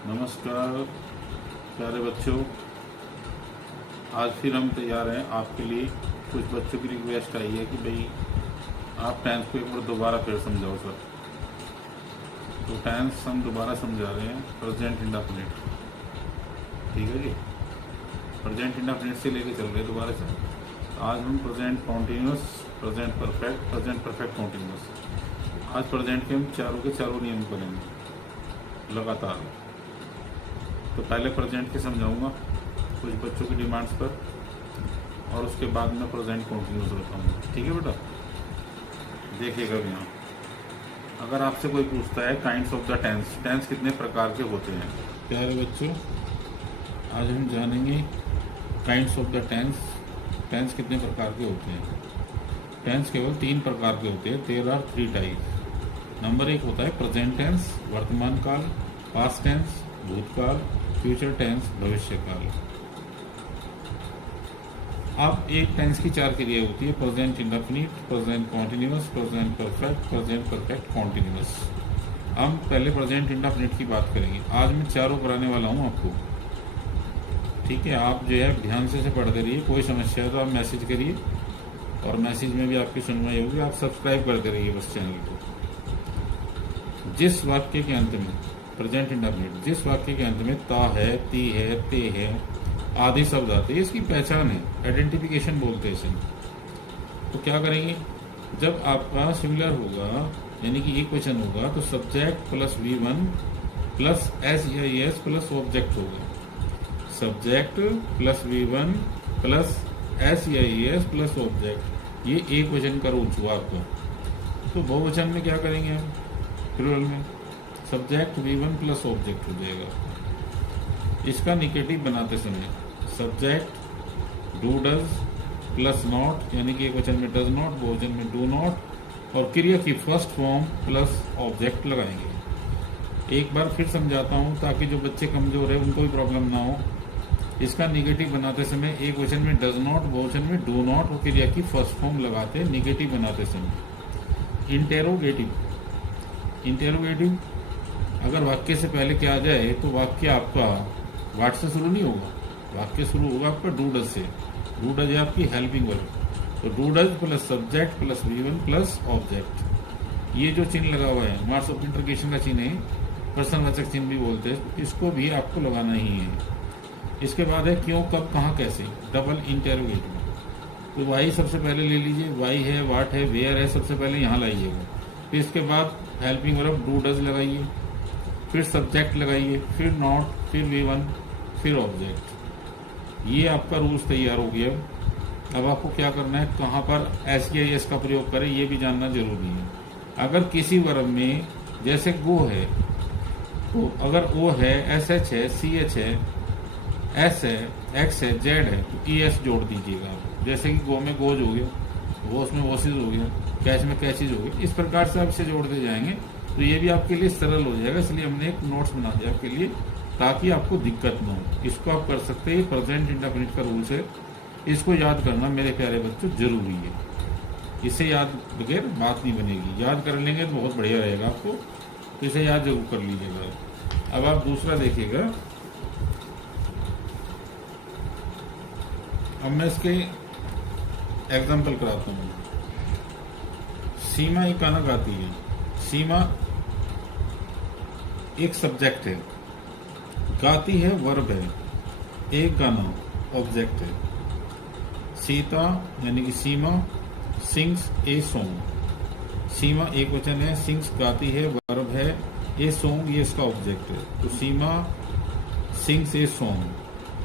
नमस्कार प्यारे बच्चों, आज फिर हम तैयार हैं आपके लिए। कुछ बच्चों की रिक्वेस्ट आई है कि भाई आप टेंस को एक बार दोबारा फिर समझाओ सर। तो टेंस हम दोबारा समझा रहे हैं, प्रेजेंट इंडेफिनिट। ठीक है जी, प्रेजेंट इंडेफिनिट से लेके चल रहे हैं दोबारा से। आज हम present continuous, present perfect, present perfect continuous, आज प्रेजेंट के हम चारों के चारों नियम करेंगे लगातार। तो पहले प्रेजेंट के समझाऊंगा कुछ बच्चों की डिमांड्स पर, और उसके बाद मैं प्रेजेंट कंटिन्यूस रखाऊंगा। ठीक है बेटा, देखिएगा भी यहाँ। अगर आपसे कोई पूछता है kinds of the tense, tense कितने प्रकार के होते हैं प्यारे बच्चों, आज हम जानेंगे kinds of the tense. Tense कितने प्रकार के होते हैं? टेंस केवल 3 प्रकार के होते हैं। There are 3 type. नंबर 1 होता है प्रेजेंट टेंस, वर्तमान काल, पास्ट टेंस, भूतकाल, फ्यूचर टेंस, भविष्य काल। अब एक टेंस की 4 क्रिया होती है, present indefinite, present continuous, present perfect, present perfect continuous. हम पहले प्रेजेंट इंडेफिनिट की बात करेंगे। आज मैं चारों कराने वाला हूँ आपको। ठीक है, आप जो है ध्यान से पढ़ते रहिए। कोई समस्या है तो आप मैसेज करिए, और मैसेज में भी आपकी सुनवाई होगी। आप सब्सक्राइब करते रहिए बस चैनल को। जिस वाक्य के अंत में प्रेजेंट इंडेफिनिट, जिस वाक्य के अंत में ता है, ती है, ते है आदि शब्द आते हैं, इसकी पहचान है, आइडेंटिफिकेशन बोलते हैं इसे। तो क्या करेंगे, जब आपका सिंगुलर होगा यानी कि एक वचन होगा, तो subject plus V1 plus SEIS plus object होगा। Subject plus V1 plus SEIS plus object, ये एक वचन का रूल्स हुआ आपका। तो बहुवचन में क्या करेंगे हम? प्लूरल में सब्जेक्ट V1 प्लस ऑब्जेक्ट हो जाएगा। इसका निगेटिव बनाते समय subject do does plus not, यानी कि एक वचन में डज नॉट, बहुवचन में डू नॉट, और क्रिया की फर्स्ट फॉर्म प्लस ऑब्जेक्ट लगाएंगे। एक बार फिर समझाता हूं ताकि जो बच्चे कमजोर है उनको भी प्रॉब्लम ना हो। इसका निगेटिव बनाते समय एक वचन में डज नॉट, बहुवचन में डू नॉट, और क्रिया की फर्स्ट फॉर्म लगाते हैं निगेटिव बनाते समय। इंटेरोगेटिव, इंटेरोगेटिव अगर वाक्य से पहले क्या आ जाए तो वाक्य आपका वाट से शुरू नहीं होगा, वाक्य शुरू होगा आपका डू डज से। डू डज है आपकी हेल्पिंग वर्ब, तो do does plus subject plus V1 plus object. ये जो चिन्ह लगा हुआ है, मार्क्स ऑफ इंटरगेशन का चिन्ह है, प्रश्नवाचक चिन्ह भी बोलते हैं, इसको भी आपको लगाना ही है। इसके बाद है क्यों, कब, कहाँ, कैसे, डबल इंटेरोगेटिव। तो वाई सबसे पहले ले लीजिए, वाई है, वाट है, वेयर है, सबसे पहले यहाँ लाइएगा। फिर इसके बाद हेल्पिंग वर्ब डू डज लगाइए, फिर सब्जेक्ट लगाइए, फिर नॉट, फिर V1, फिर ऑब्जेक्ट। ये आपका रूल्स तैयार हो गया। अब आपको क्या करना है, कहाँ पर SEIS का प्रयोग करें ये भी जानना जरूरी है। अगर किसी वर्ब में जैसे गो है, तो अगर O है, SH है, CH है, S है, X है, Z है, तो ES जोड़ दीजिएगा। जैसे कि गो में गोज हो गया, वॉश में वॉशेज हो गया, कैच में कैचेज हो गया। इस प्रकार से आप इसे जोड़ते जाएंगे तो ये भी आपके लिए सरल हो जाएगा। इसलिए हमने एक नोट्स बना दिया आपके लिए ताकि आपको दिक्कत ना हो। इसको आप कर सकते हैं, प्रेजेंट इंडेफिनिट का रूल्स है। इसको याद करना मेरे प्यारे बच्चों जरूरी है। इसे याद बगैर बात नहीं बनेगी। याद कर लेंगे तो बहुत बढ़िया रहेगा आपको, तो इसे याद जरूर कर लीजिएगा। अब आप दूसरा देखिएगा। अब मैं इसके एग्जाम्पल कराता हूँ। सीमा एक गाना गाती है। सीमा एक सब्जेक्ट है, गाती है वर्ब है, एक गाना ऑब्जेक्ट है। सीता यानी कि सीमा सिंग्स ए सॉन्ग। सीमा एक वचन है, सिंग्स गाती है, वर्ब है, ए सॉन्ग ये इसका ऑब्जेक्ट है। तो सीमा सिंग्स ए सॉन्ग,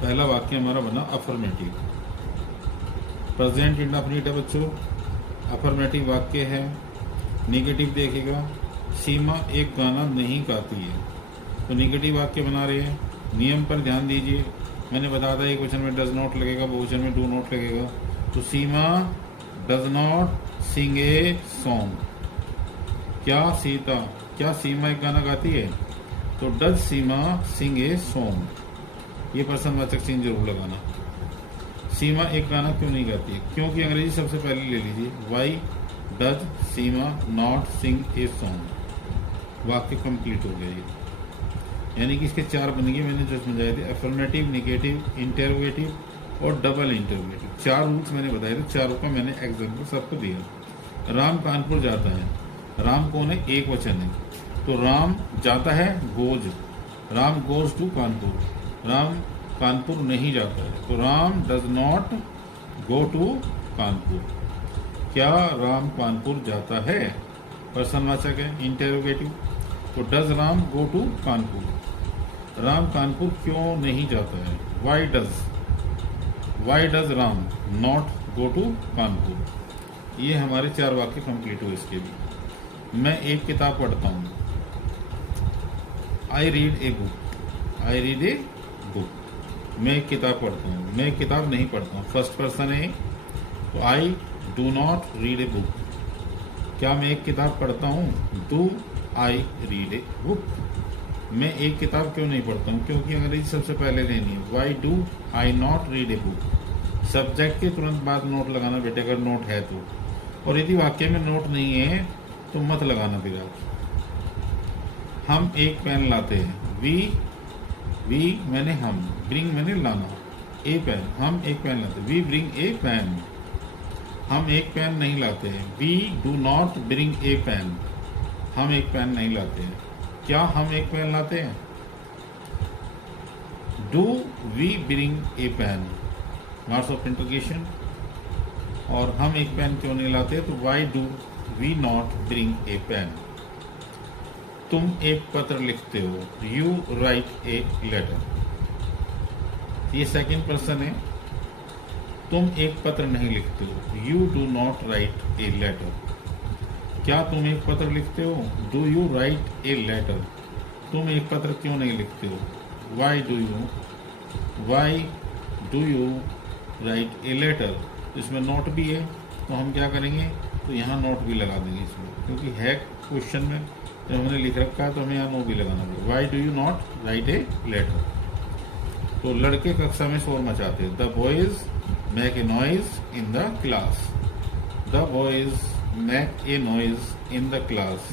पहला वाक्य हमारा बना अफर्मेटिव। प्रेजेंट इंडेफिनिट है बच्चों, अफर्मेटिव वाक्य है। निगेटिव देखेगा, सीमा एक गाना नहीं गाती है, तो निगेटिव वाक्य बना रहे हैं। नियम पर ध्यान दीजिए, मैंने बताया था एक वचन में डज नॉट लगेगा, बहुवचन में डू नॉट लगेगा। तो Seema does not sing a song. क्या सीमा एक गाना गाती है? तो does Seema Singh a song, ये प्रश्नवाचक चिन्ह जरूर लगाना। सीमा एक गाना क्यों नहीं गाती है? क्योंकि अंग्रेजी सबसे पहले ले लीजिए, why does Seema not sing a song. वाक्य कंप्लीट हो गया ये। यानी कि इसके 4 बन गए, मैंने जो समझाए थे, अफर्मेटिव, नेगेटिव, इंटेरोगेटिव और डबल इंटेरोगेटिव। 4 रूल्स मैंने बताए थे, चारों का मैंने एग्जाम्पल सबको दिया। राम कानपुर जाता है, राम कौन है? एक वचन है, तो राम जाता है goes, Ram goes to Kanpur. Ram Kanpur नहीं जाता है, तो Ram does not go to Kanpur. क्या राम कानपुर जाता है? प्रश्नवाचक है, इंटेरोगेटिव, तो does Ram go to Kanpur. Ram Kanpur क्यों नहीं जाता है? Why does Ram not go to Kanpur. ये हमारे 4 वाक्य कंप्लीट हुए। इसके भी मैं एक किताब पढ़ता हूँ, I read a book, I read a book. मैं एक किताब पढ़ता हूँ, मैं एक किताब नहीं पढ़ता हूँ। फर्स्ट पर्सन है, तो I do not read a book. क्या मैं एक किताब पढ़ता हूँ? Do I read a book. मैं एक किताब क्यों नहीं पढ़ता हूँ? क्योंकि अंग्रेजी सबसे पहले लेनी है। Why do I not read a book. Subject के तुरंत बाद नोट लगाना बेटे, अगर नोट है तो। और यदि वाक्य में नोट नहीं है तो मत लगाना फिर आप। हम एक पेन लाते हैं, वी मैंने हम, ब्रिंग मैंने लाना, ए पेन, हम एक पेन लाते हैं, वी ब्रिंग ए पेन। हम एक पेन नहीं लाते हैं, we do not bring a pen. हम एक पेन नहीं लाते हैं। क्या हम एक पेन लाते हैं? Do we bring a pen, marks of interrogation. और हम एक पेन क्यों नहीं लाते? तो why do we not bring a pen. तुम एक पत्र लिखते हो, यू राइट ए लेटर। ये सेकंड पर्सन है, तुम एक पत्र नहीं लिखते हो, you do not write a letter. क्या तुम एक पत्र लिखते हो? Do you write a letter. तुम एक पत्र क्यों नहीं लिखते हो? Y do you write a letter. इसमें नोट भी है, तो हम क्या करेंगे? तो यहाँ नोट भी लगा देंगे इसमें, क्योंकि है क्वेश्चन में जब हमने लिख रखा है तो हमें यहाँ नोट भी लगाना पड़ेगा। Why do you not write a letter. तो लड़के कक्षा में शोर मचाते हैं, the boys make a noise in the class. The boys make a noise in the class.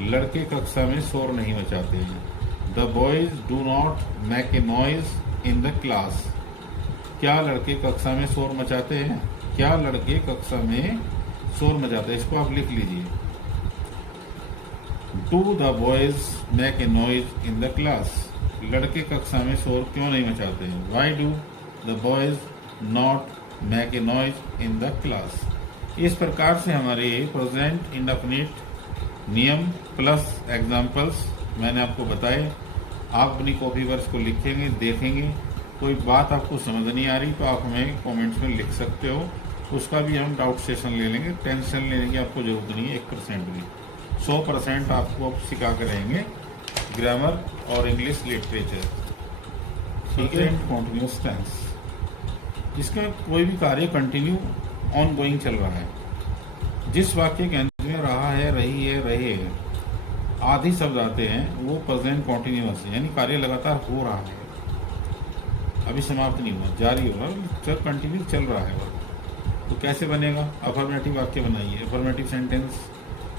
लड़के कक्षा में शोर नहीं मचाते हैं। The boys do not make a noise in the class. क्या लड़के कक्षा में शोर मचाते हैं? क्या लड़के कक्षा में शोर मचाते हैं? इसको आप लिख लीजिए। Do the boys make a noise in the class. लड़के कक्षा में शोर क्यों नहीं मचाते हैं? Why do the boys not make a noise in the class. इस प्रकार से हमारे प्रेजेंट इंडेफिनिट नियम प्लस एग्जाम्पल्स मैंने आपको बताए। आप अपनी कॉपी वर्क्स को लिखेंगे, देखेंगे। कोई बात आपको समझ नहीं आ रही तो आप हमें कमेंट्स में लिख सकते हो, उसका भी हम डाउट सेशन ले लेंगे। टेंशन लेने की आपको जरूरत नहीं है 1% भी। 100% आपको अब सिखा कर रहेंगे ग्रामर और इंग्लिश लिटरेचर। ठीक है, कॉन्टिन्यूस टेंस, इसका कोई भी कार्य कंटिन्यू ऑन गोइंग चल रहा है। जिस वाक्य के अंत में रहा है, रही है, रहे है आदि शब्द आते हैं वो प्रेजेंट कॉन्टिन्यूअस है, यानी कार्य लगातार हो रहा है, अभी समाप्त नहीं हुआ, जारी हो रहा है, कंटिन्यू चल रहा है। तो कैसे बनेगा? अफर्मेटिव वाक्य बनाइए, अफर्मेटिव सेंटेंस।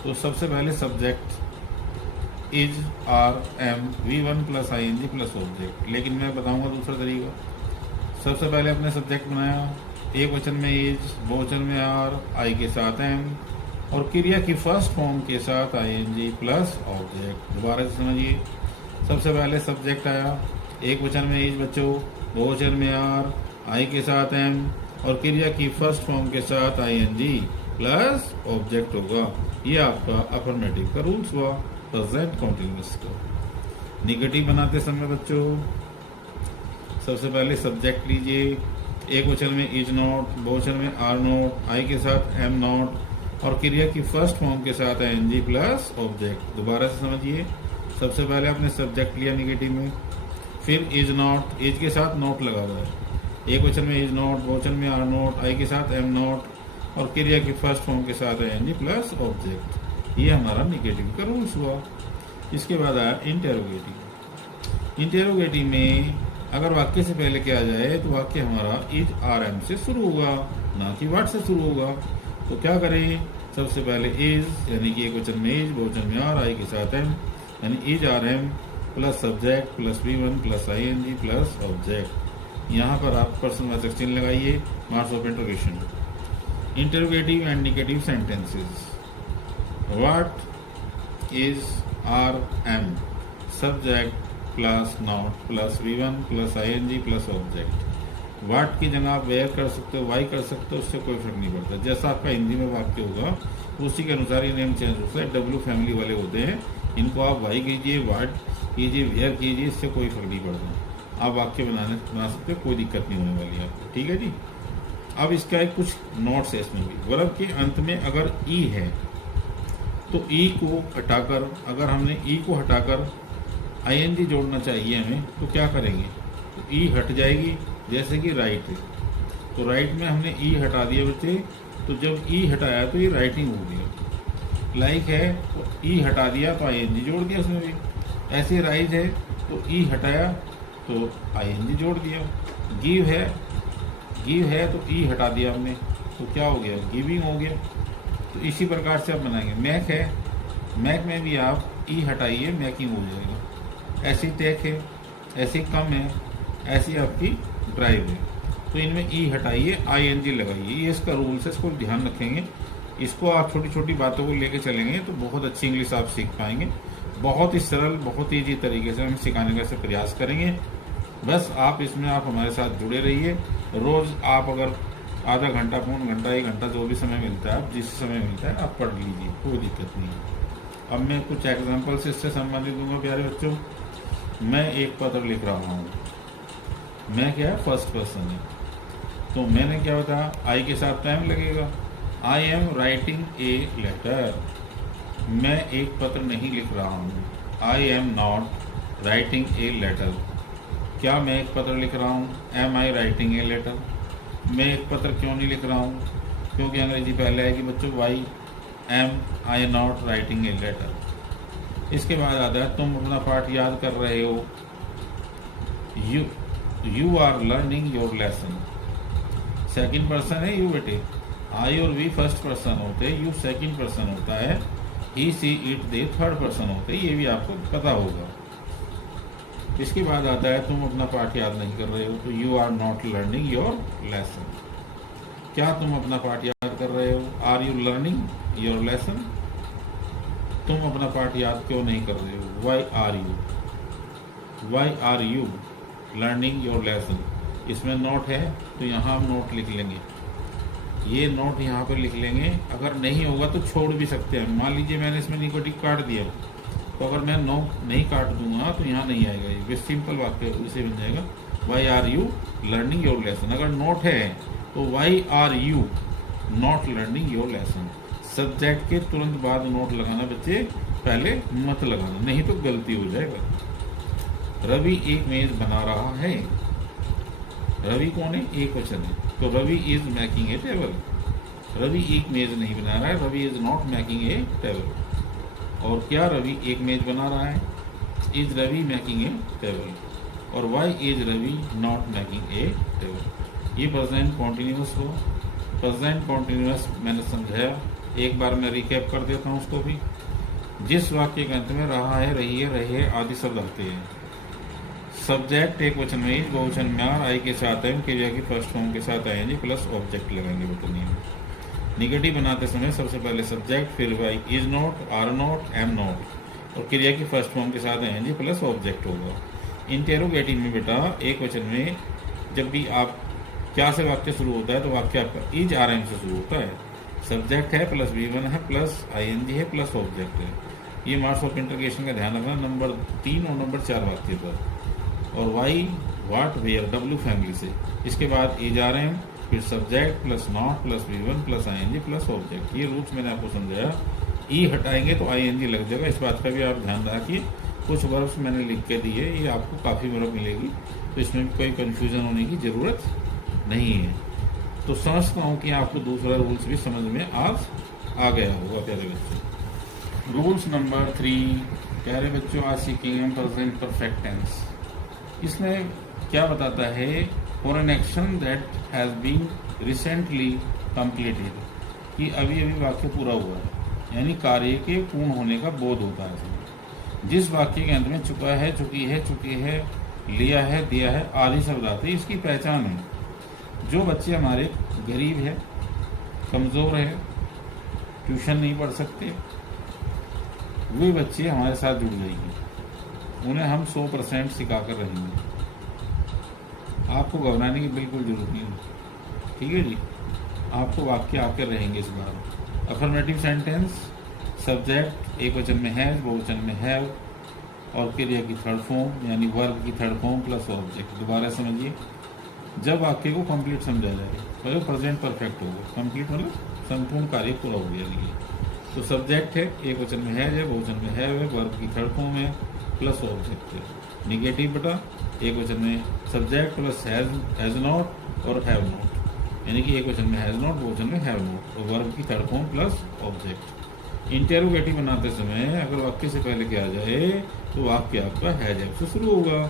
तो सबसे पहले subject is, are, am, V1 plus ING plus object. लेकिन मैं बताऊंगा दूसरा तरीका। सबसे पहले अपने सब्जेक्ट बनाया, एक वचन में इज, बहुवचन में आर, आई के साथ एम, और क्रिया की फर्स्ट फॉर्म के साथ ING प्लस ऑब्जेक्ट। दोबारा से समझिए, सबसे पहले सब्जेक्ट आया, एक वचन में इज बच्चों, बहुवचन में आर, आई के साथ एम, और क्रिया की फर्स्ट फॉर्म के साथ ING प्लस ऑब्जेक्ट होगा। ये आपका अफर्मेटिव का रूल्स हुआ प्रेजेंट कॉन्टिन्यूअस को। निगेटिव बनाते समय बच्चों सबसे पहले सब्जेक्ट लीजिए, एक वचन में इज नॉट, बहुवचन में आर नॉट, आई के साथ एम नॉट, और क्रिया की फर्स्ट फॉर्म के साथ ING प्लस ऑब्जेक्ट। दोबारा से समझिए, सबसे पहले आपने सब्जेक्ट लिया निगेटिव में, फिर इज नॉट, इज के साथ नॉट लगा हुआ है, एक वचन में इज नॉट, बहुवचन में आर नॉट, आई के साथ एम नॉट, और क्रिया की फर्स्ट फॉर्म के साथ ING प्लस ऑब्जेक्ट। ये हमारा निगेटिव का रूल्स हुआ। इसके बाद आया इंटेरोगेटिव। इंटेरोगेटिव में अगर वाक्य से पहले क्या आ जाए तो वाक्य हमारा इज RM से शुरू होगा, ना कि व्हाट से शुरू होगा। तो क्या करें? सबसे पहले इज, यानी कि एक वचन में इज, बहुवचन में आर, आई के साथ एम, यानी is RM plus subject plus V1 plus ING plus object. यहाँ पर आप पर्सनवाचक चिन्ह लगाइए, marks of interrogation. Interrogative and negative sentences. What is RM subject plus not plus V1 plus ING plus object. What की जगह आप वेयर कर सकते हो, वाई कर सकते हो, उससे कोई फर्क नहीं पड़ता। जैसा आपका हिंदी में वाक्य होगा उसी के अनुसार ये नेम चेंज होता है। W फैमिली वाले होते हैं, इनको आप वाई कीजिए, वाट कीजिए, वेयर कीजिए, इससे कोई फर्क नहीं पड़ता। आप वाक्य बना सकते हो, कोई दिक्कत नहीं होने वाली आपको। ठीक है जी। अब इसका एक कुछ नोट्स है इसमें भी। वर्ब के अंत में अगर ई है तो ई को हटाकर, अगर हमने ई को हटाकर ING जोड़ना चाहिए हमें, तो क्या करेंगे? तो ई हट जाएगी। जैसे कि राइट है, तो राइट में हमने ई हटा दिया बच्चे, तो जब ई हटाया तो ये राइटिंग हो गया। लाइक है तो ई हटा दिया तो ING जोड़ दिया उसमें भी। ऐसे राइट है तो ई हटाया तो ING जोड़ दिया। गिव है तो ई हटा दिया हमने, तो क्या हो गया? गिविंग हो गया। तो इसी प्रकार से आप बनाएंगे। मैक है, मैक में भी आप ई हटाइए, मैकिंग हो जाएगा। ऐसी टेक है, ऐसी कम है, ऐसी आपकी ड्राइव है। तो इनमें ई हटाइए, ING लगाइए। ये इसका रूल्स है, इसको ध्यान रखेंगे। इसको आप छोटी छोटी बातों को लेके चलेंगे तो बहुत अच्छी इंग्लिश आप सीख पाएंगे। बहुत ही सरल, बहुत ईजी तरीके से हम सिखाने का प्रयास करेंगे। बस आप इसमें आप हमारे साथ जुड़े रहिए। रोज़ आप अगर आधा घंटा, पौन घंटा, 1 घंटा जो भी समय मिलता है, आप जिस समय मिलता है आप पढ़ लीजिए, कोई दिक्कत नहीं है। अब मैं कुछ एग्जाम्पल्स इससे संबंधित दूंगा प्यारे बच्चों। मैं एक पत्र लिख रहा हूँ, मैं क्या है? फर्स्ट पर्सन है, तो मैंने क्या बताया? आई के साथ टाइम लगेगा। I am writing a letter. मैं एक पत्र नहीं लिख रहा हूँ। I am not writing a letter. क्या मैं एक पत्र लिख रहा हूँ? Am I writing a letter. मैं एक पत्र क्यों नहीं लिख रहा हूँ? क्योंकि अंग्रेजी पहले है कि बच्चों why am I not writing a letter. इसके बाद आता है तुम अपना पाठ याद कर रहे हो। You are learning your lesson. Second person है यू बेटे। आई और वी फर्स्ट पर्सन होते हैं, यू सेकंड पर्सन होता है, he she it they third person होते हैं। ये भी आपको पता होगा। इसके बाद आता है तुम अपना पाठ याद नहीं कर रहे हो, तो you are not learning your lesson. क्या तुम अपना पाठ याद कर रहे हो? Are you learning your lesson. तुम अपना पाठ याद क्यों नहीं कर रहे हो? Why are you learning your lesson. इसमें नोट है तो यहाँ हम नोट लिख लेंगे। ये नोट यहाँ पर लिख लेंगे। अगर नहीं होगा तो छोड़ भी सकते हैं। मान लीजिए मैंने इसमें निगेटिव काट दिया, तो अगर मैं नोट नहीं काट दूंगा तो यहाँ नहीं आएगा। ये सिंपल वाक्य उसे बन जाएगा, why are you learning your lesson. अगर नोट है तो why are you not learning your lesson. Subject के तुरंत बाद नोट लगाना बच्चे, पहले मत लगाना, नहीं तो गलती हो जाएगा। रवि एक मेज बना रहा है। रवि कौन है? एक वचन है, तो Ravi is making a table. Ravi एक मेज नहीं बना रहा है, Ravi is not making a table. और क्या रवि एक मेज बना रहा है? Is Ravi making a table. और why is Ravi not making a table. ये प्रेजेंट कॉन्टिन्यूस हो। प्रेजेंट कॉन्टिन्यूस मैंने समझाया, एक बार मैं रिकैप कर देता हूँ उसको भी। जिस वाक्य के अंत में रहा है, रही है, रहे आदि शब्द आते हैं। सब्जेक्ट एक वचन में, इज बहुवचन में आर, आई के साथ एम, क्रिया की फर्स्ट फॉर्म के साथ आएंगे प्लस ऑब्जेक्ट लगाएंगे बटन में। निगेटिव बनाते समय सबसे पहले सब्जेक्ट, फिर why is not, are not, am not, और क्रिया की फर्स्ट फॉर्म के साथ आएंगे प्लस ऑब्जेक्ट होगा। इंटेरोगेटिव में बेटा एक वचन में जब भी आप क्या से वाक्य शुरू होता है तो वाक्य आपका इज आर एम से शुरू होता है। सब्जेक्ट है प्लस V1 है प्लस ING है प्लस ऑब्जेक्ट है। ये मार्क्स ऑफ इंटरोगेशन का ध्यान रखना नंबर 3 और नंबर 4 वाक्य पर। और why what where W family से। इसके बाद इज आर एम, फिर subject plus not plus V1 plus ING plus object. ये रूल्स मैंने आपको समझाया। ई हटाएंगे तो ING लग जाएगा, इस बात का भी आप ध्यान रखिए। कुछ वर्ब्स मैंने लिख के दिए, ये आपको काफ़ी वर्ब मिलेगी, तो इसमें कोई कन्फ्यूज़न होने की ज़रूरत नहीं है। तो समझता हूँ कि आपको दूसरा रूल्स भी समझ में आज आ गया होगा प्यारे बच्चों। रूल्स नंबर 3 प्यारे बच्चों, आज सीखेंगे हम प्रेजेंट परफेक्ट टेंस। इसमें क्या बताता है? For an action that has been recently completed, कि अभी अभी वाक्य पूरा हुआ है, यानी कार्य के पूर्ण होने का बोध होता है। जिस वाक्य के अंत में चुका है, चुकी है, लिया है, दिया है आदि शब्द आते हैं, इसकी पहचान है। जो बच्चे हमारे गरीब है, कमज़ोर है, ट्यूशन नहीं पढ़ सकते, वे बच्चे हमारे साथ जुड़ जाएंगे। उन्हें हम 100% सिखा कर रहेंगे। आपको घबराने की बिल्कुल जरूरत नहीं है, ठीक है जी। आपको वाक्य आकर रहेंगे इस बार। अफर्मेटिव सेंटेंस, सब्जेक्ट एक वचन में हैज, बहुवचन में हैव, और क्रिया की थर्ड फॉर्म यानी वर्ब की थर्ड फॉर्म प्लस ऑब्जेक्ट। दोबारा समझिए, जब वाक्य को कंप्लीट समझा जाए मतलब प्रेजेंट परफेक्ट होगा। कंप्लीट मतलब संपूर्ण कार्य पूरा हो गया। देखिए, तो सब्जेक्ट है, एक वचन में हैज है, बहुवचन में हैव है, वर्ब की थर्ड फॉर्म है, प्लस ऑब्जेक्ट है। निगेटिव बेटा, एक वचन में सब्जेक्ट प्लस हैज नॉट और हैव नॉट, यानी कि एक वचन में हैज नॉट, बहुवचन में हैव नॉट, और वर्ब की third form plus object. Interrogative बनाते समय अगर वाक्य से पहले क्या आ जाए तो वाक्य आपका हैज से शुरू होगा,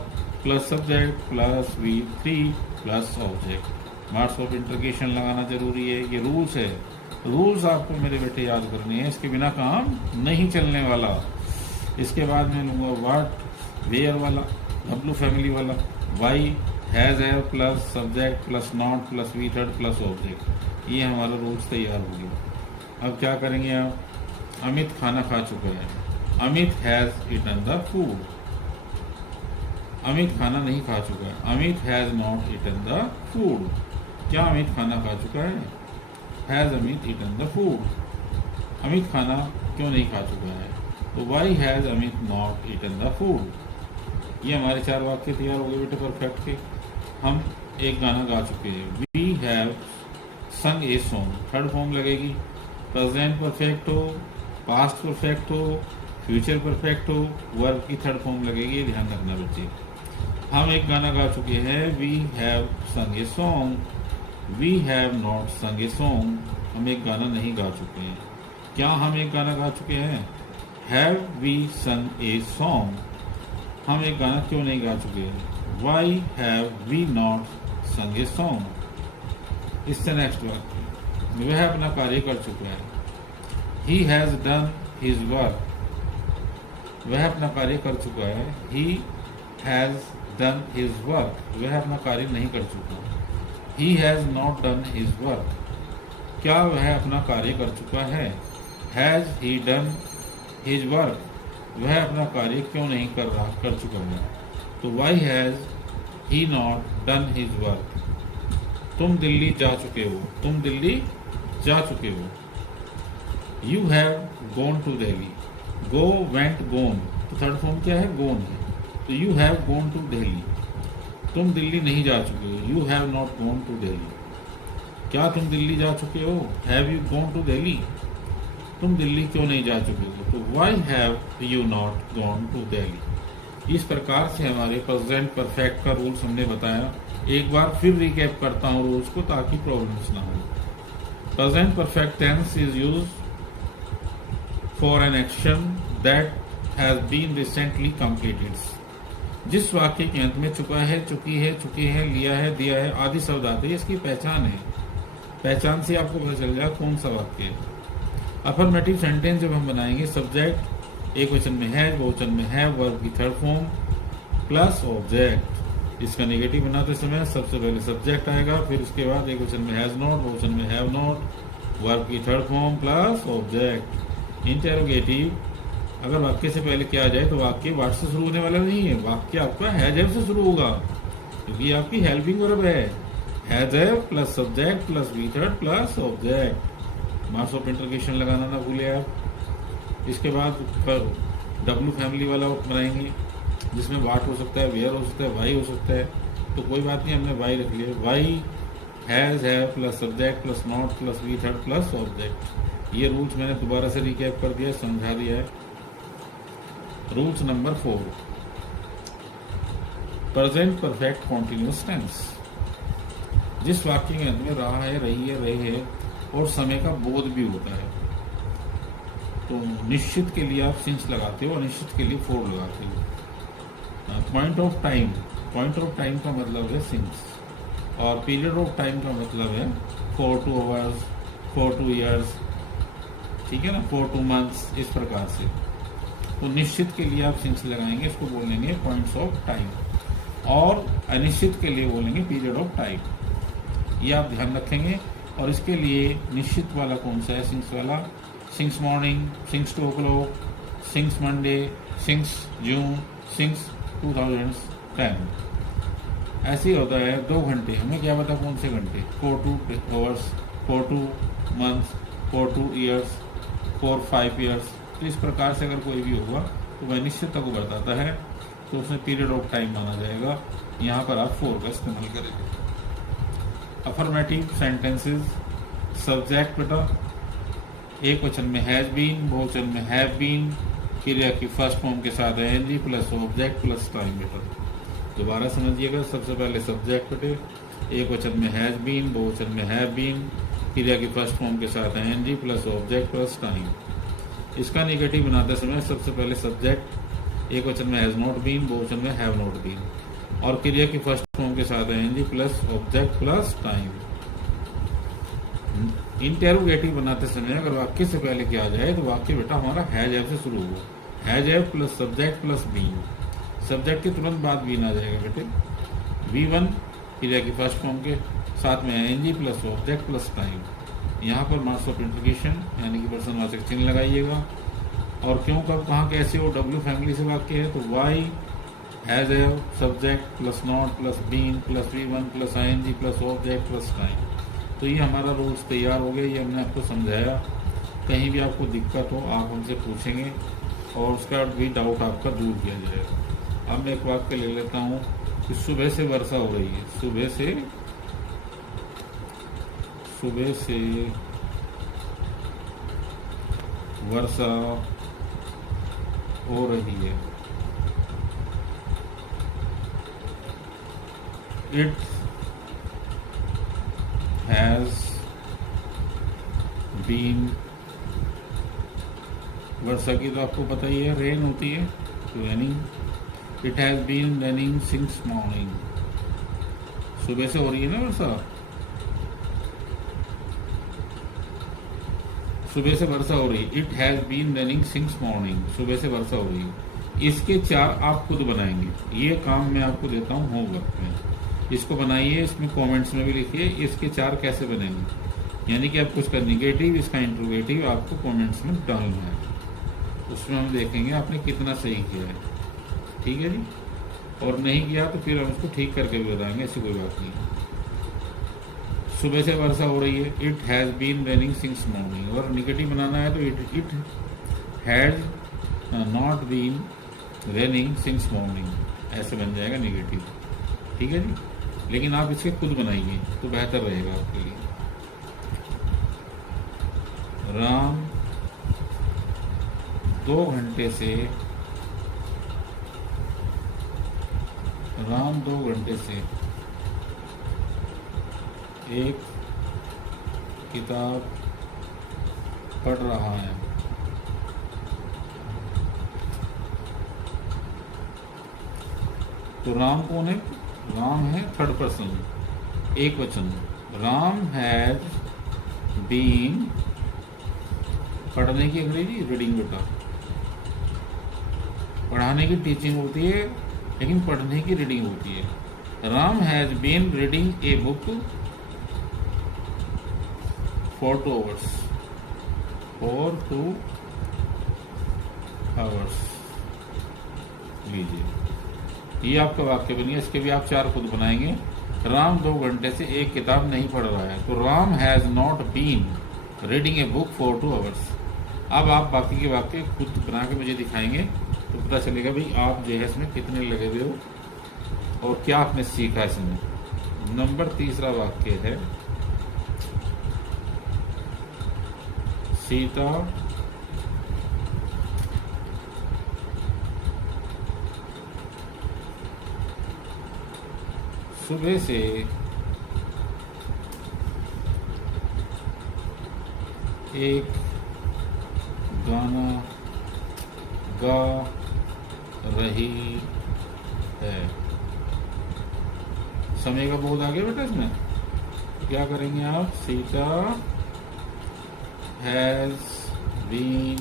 plus subject plus V3 plus object. Marks of integration लगाना जरूरी है, ये रूल्स है। रूल्स आपको मेरे बेटे याद करने हैं, इसके बिना काम नहीं चलने वाला। इसके बाद मैं लूँगा व्हाट, वेयर वाला, W फैमिली वाला, वाई, हैज है plus subject plus not plus V3 plus object. ये हमारा रूल्स तैयार हो गया। अब क्या करेंगे आप? अमित खाना खा चुका है, Amit has eaten the food. Amit खाना नहीं खा चुका है, Amit has not eaten the food. क्या अमित खाना खा चुका है? Has Amit eaten the food. Amit खाना क्यों नहीं खा चुका है? तो why has Amit not eaten the food. ये हमारे 4 वाक्य तैयार हो गए बेटे परफेक्ट के। हम एक गाना गा चुके हैं, we have sung a song. Third form लगेगी, प्रेजेंट परफेक्ट हो, पास्ट परफेक्ट हो, फ्यूचर परफेक्ट हो, वर्ब की थर्ड फॉर्म लगेगी। ध्यान रखना बच्चे। हम एक गाना गा चुके हैं, we have sung a song. We have not sung a song. हम एक गाना नहीं गा चुके हैं। क्या हम एक गाना गा चुके हैं? हैव वी संग ए सॉन्ग। हम एक गाना क्यों नहीं गा चुके हैं? Why have we not sung a song. इससे नेक्स्ट वाक्य, वह अपना कार्य कर चुका है, he has done his work. वह अपना कार्य कर चुका है, he has done his work. वह अपना कार्य नहीं कर चुका, he has not done his work. क्या वह अपना कार्य कर चुका है? Has he done his work. वह अपना कार्य क्यों नहीं कर चुका है? तो why has he not done his work. तुम दिल्ली जा चुके हो, तुम दिल्ली जा चुके हो। You have gone to Delhi. Go, went, gone, तो थर्ड फॉर्म क्या है? गोन है। तो you have gone to Delhi. तुम दिल्ली नहीं जा चुके हो, you have not gone to Delhi. क्या तुम दिल्ली जा चुके हो? Have you gone to Delhi. तुम दिल्ली क्यों नहीं जा चुके हो? तो why have you not gone to Delhi. इस प्रकार से हमारे प्रेजेंट परफेक्ट का रूल्स हमने बताया। एक बार फिर रिकैप करता हूँ रूल्स को, ताकि प्रॉब्लम्स ना हो। Present perfect tense is used for an action that has been recently completed। जिस वाक्य के अंत में चुका है, चुकी है, चुके हैं, लिया है, दिया है आदि शब्द आते हैं, इसकी पहचान है। पहचान से आपको पता चल जाएगा कौन सा वाक्य है। अफर्मेटिव सेंटेंस जब हम बनाएंगे, सब्जेक्ट एक वचन में है, बहुवचन में है, वर्ब की थर्ड फॉर्म प्लस ऑब्जेक्ट। इसका नेगेटिव बनाते समय सबसे पहले सब्जेक्ट आएगा, फिर उसके बाद एक वचन में हैज नॉट, बहुवचन में हैव नॉट, वर्ब की third form plus object. Interrogative अगर वाक्य से पहले क्या आ जाए तो वाक्य वाट से शुरू होने वाला नहीं है, वाक्य आपका हैज हैव से शुरू होगा, क्योंकि आपकी हेल्पिंग वर्ब है। Has have plus subject plus V3 plus object. Marks of integration लगाना ना भूले आप। इसके बाद W फैमिली वाला बनाएंगे, जिसमें वाट हो सकता है, वेयर हो सकता है, वाई हो सकता है। तो कोई बात नहीं, हमने वाई रख लिया। Why has have plus subject plus not plus V3 plus object. ये रूल्स मैंने दोबारा से रिकैप कर दिया, समझा दिया है। Rules number 4, present perfect continuous tense. जिस वाक्य के अंत में रहा है, रही है, रहे है और समय का बोध भी होता है, तो निश्चित के लिए आप सिंस लगाते हो, अनिश्चित के लिए फोर लगाते हो। Point of time, point of time का मतलब है सिंस, और पीरियड ऑफ टाइम का मतलब है 4 to hours, 4 to years, ठीक है ना, 4 to months, इस प्रकार से। तो निश्चित के लिए आप सिंस लगाएंगे, इसको बोलेंगे पॉइंट्स ऑफ टाइम, और अनिश्चित के लिए बोलेंगे पीरियड ऑफ टाइम। ये आप ध्यान रखेंगे। और इसके लिए निश्चित वाला कौन सा है? सिंस वाला, since morning, since 2 o'clock, since Monday, since June, since 2010। ऐसे ही होता है 2 घंटे, हमें क्या पता कौन से घंटे, 4 to hours, 4 to months, 4 to years, 4 5 years। तो इस प्रकार से अगर कोई भी होगा तो वह निश्चितता को बताता है, तो उसमें पीरियड ऑफ टाइम माना जाएगा। यहाँ पर आप 4 का इस्तेमाल करेंगे। अफर्मेटिव सेंटेंसेस, सब्जेक्ट बेटा एक वचन में हैज बीन, बहुवचन में हैव बीन, क्रिया की फर्स्ट फॉर्म के साथ NG plus object plus time बेटा। दोबारा समझिएगा, सबसे पहले सब्जेक्ट बेटे एक वचन में हैज बीन, बहुवचन में हैव बीन, क्रिया की फर्स्ट फॉर्म के साथ NG plus object plus time. इसका नेगेटिव बनाते समय सबसे पहले सब्जेक्ट एक वचन में हैज नॉट बीन, बहुवचन में हैव नॉट बीन, और क्रिया की फर्स्ट फॉर्म के साथ NG plus object plus time. Interrogative बनाते समय अगर वाक्य से पहले क्या आ जाए तो वाक्य बेटा हमारा हैज हैव से शुरू होगा, has have plus subject plus been, subject के तुरंत बाद बीन आ जाएगा बेटे। V1 क्रिया की फर्स्ट फॉर्म के साथ में NG plus object plus time. यहाँ पर मार्क्स ऑफ इंट्रोगेशन यानी कि प्रश्नवाचक चिन्ह लगाइएगा। और क्यों, कब, कहाँ, कैसे हो, W फैमिली से वाक्य है तो why has have subject plus not plus been plus V1 plus ING plus object plus time. तो ये हमारा रूल्स तैयार हो गया, ये हमने आपको समझाया। कहीं भी आपको दिक्कत हो आप हमसे पूछेंगे और उसका भी डाउट आपका दूर किया जाएगा। अब मैं एक वाक्य ले लेता हूँ कि सुबह से वर्षा हो रही है, सुबह से वर्षा हो रही है। इट हैज बीन, वर्षा की तो आपको पता ही है रेन होती है, तो raining. It has been raining since morning, सुबह से हो रही है ना वर्षा, सुबह से वर्षा हो रही है। It has been raining since morning, सुबह से वर्षा हो रही है। इसके 4 आप खुद बनाएंगे, ये काम मैं आपको देता हूँ होमवर्क में, इसको बनाइए, इसमें कमेंट्स में भी लिखिए इसके 4 कैसे बनेंगे। यानी कि आप कुछ का निगेटिव, इसका इंट्रोगेटिव आपको कमेंट्स में डालना है, उसमें हम देखेंगे आपने कितना सही किया है। ठीक है जी, और नहीं किया तो फिर हम उसको ठीक करके भी बताएंगे, ऐसी कोई बात नहीं। सुबह से वर्षा हो रही है, it has been raining since morning, और निगेटिव बनाना है तो it has not been raining since morning, ऐसे बन जाएगा निगेटिव। ठीक है जी, लेकिन आप इसके खुद बनाइए तो बेहतर रहेगा आपके लिए। राम 2 घंटे से एक किताब पढ़ रहा है। तो राम कौन है? राम है थर्ड पर्सन, एक वचन। राम हैज बीन, पढ़ने की अंग्रेजी रीडिंग बेटा, पढ़ाने की टीचिंग होती है लेकिन पढ़ने की रीडिंग होती है। Ram has been reading a book for 2 hours। लीजिए, ये आपका वाक्य बनिए, इसके भी आप 4 खुद बनाएंगे। राम 2 घंटे से एक किताब नहीं पढ़ रहा है, तो Ram has not been reading a book for 2 hours। अब आप बाकी के वाक्य खुद बना के मुझे दिखाएंगे तो पता चलेगा भाई आप जो है इसमें कितने लगे हुए हो और क्या आपने सीखा इसमें। नंबर 3 वाक्य है, सीता सुबह से एक गाना गा रही है। समय का बहुत आगे बेटा, इसमें क्या करेंगे आप? सीता हैज बीन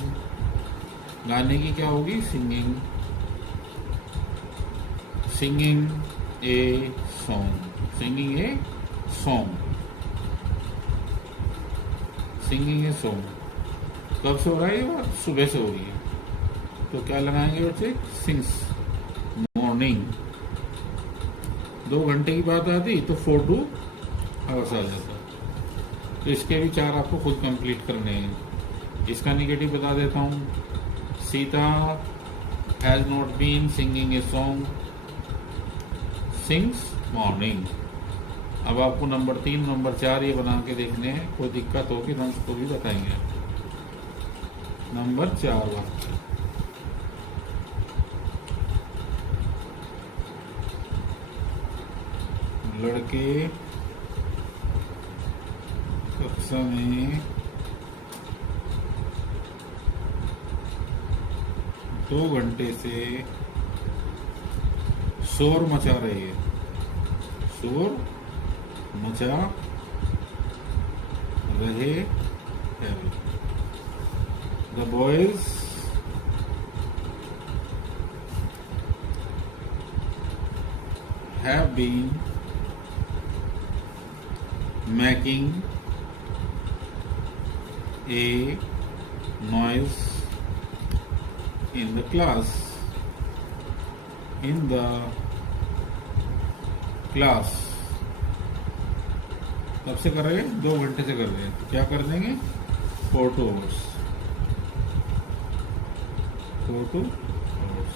गाने की क्या होगी? Singing. Singing a song, singing a song, singing a song. कब से हो रहा है ये बात? सुबह से हो रही है। तो क्या लगाएंगे बच्चे? Sings morning. 2 घंटे की बात आती तो 4 2 आवर्स आ जाता। तो इसके भी 4 आपको खुद कंप्लीट करने हैं। इसका निगेटिव बता देता हूँ। Sita has not been singing a song since morning. अब आपको नंबर 3 नंबर 4 ये बना के देखने हैं, कोई दिक्कत होगी तो हम उसको भी बताएंगे। नंबर 4 वाक्य, लड़के कक्षा में 2 घंटे से शोर मचा रहे हैं। शोर मचा रहे हैं। The boys have been making a noise in the class. In the class. कब से कर रहे हैं? 2 घंटे से कर रहे हैं। क्या कर देंगे? 4 2 hours। 4 2 hours।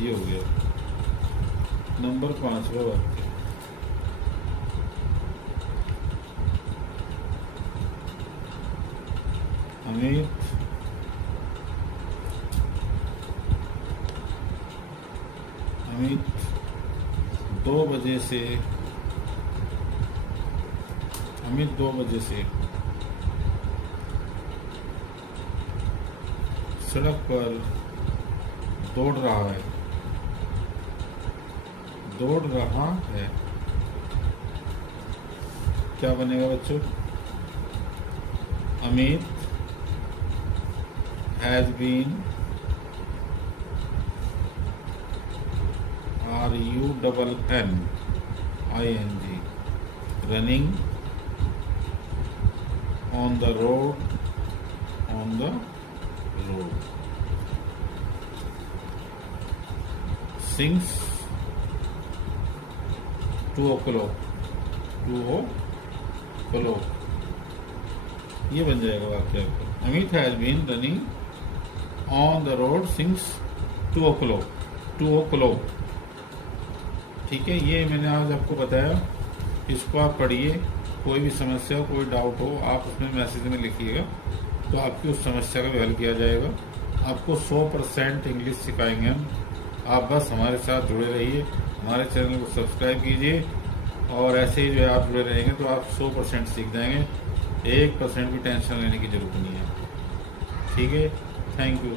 ये हो गया। नंबर 5वां वाक्य, अमित अमित 2 बजे से सड़क पर दौड़ रहा है। क्या बनेगा बच्चों? Amit has been RUNNING running on the road since 2 o'clock। ये बन जाएगा वाक्य आपका। Amit has been running on the road since 2 o'clock। ठीक है, ये मैंने आज आपको बताया। इसको आप पढ़िए, कोई भी समस्या कोई डाउट हो आप उसमें मैसेज में लिखिएगा, तो आपकी उस समस्या का भी हल किया जाएगा। आपको 100% इंग्लिश सिखाएंगे हम। आप बस हमारे साथ जुड़े रहिए, हमारे चैनल को सब्सक्राइब कीजिए, और ऐसे ही जो है आप जुड़े रहेंगे तो आप 100% सीख जाएंगे। 1% भी टेंशन लेने की जरूरत नहीं है। ठीक है, थैंक यू।